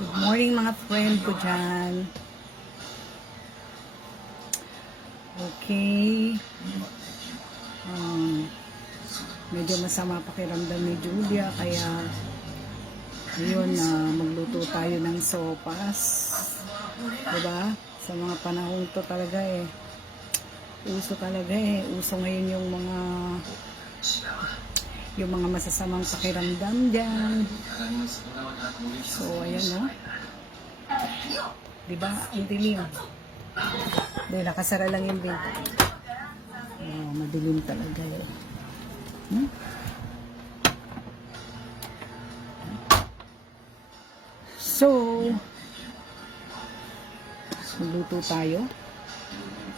Good morning mga friend ko dyan. Okay. Medyo masama pakiramdam ni Julia kaya ayun magluto tayo ng sopas. Diba? Sa mga panahon to talaga uso talaga uso ngayon yung mga masasamang pakiramdam dyan. So ayan diba? Ang dilim. Dahil nakasara lang yung bintana. Madilim talaga So, magluto tayo.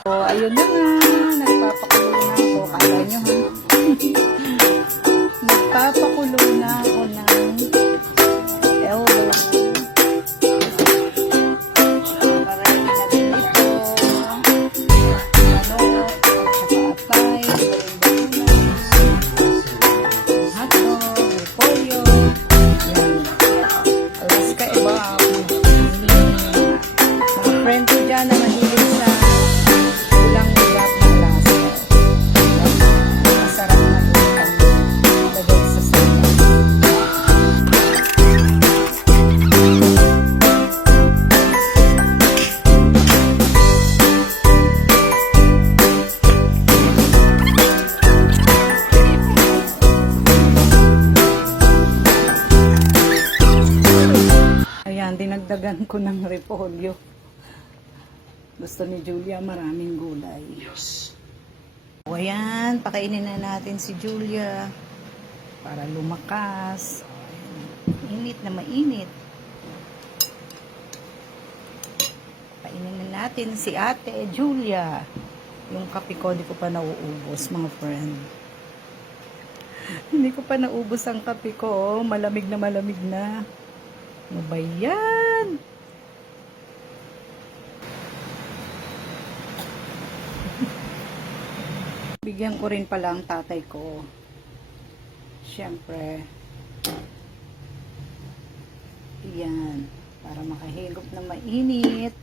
So, ayun na nga. Nagpapakulo na ako. Kala nyo Nagpapakulo na ako ng elbow. Dinagdagan ko ng repolyo. Gusto ni Julia maraming gulay. O ayan, pakainin na natin si Julia para lumakas. Init na mainit. Pakainin na natin si Ate Julia. Yung kape ko, di ko pa nauubos, mga friend. Hindi ko pa naubos ang kape ko. Malamig na malamig na. Ano ba yan? Bigyan ko rin pala ang tatay ko. Siyempre. Yan. Para makahigop na mainit.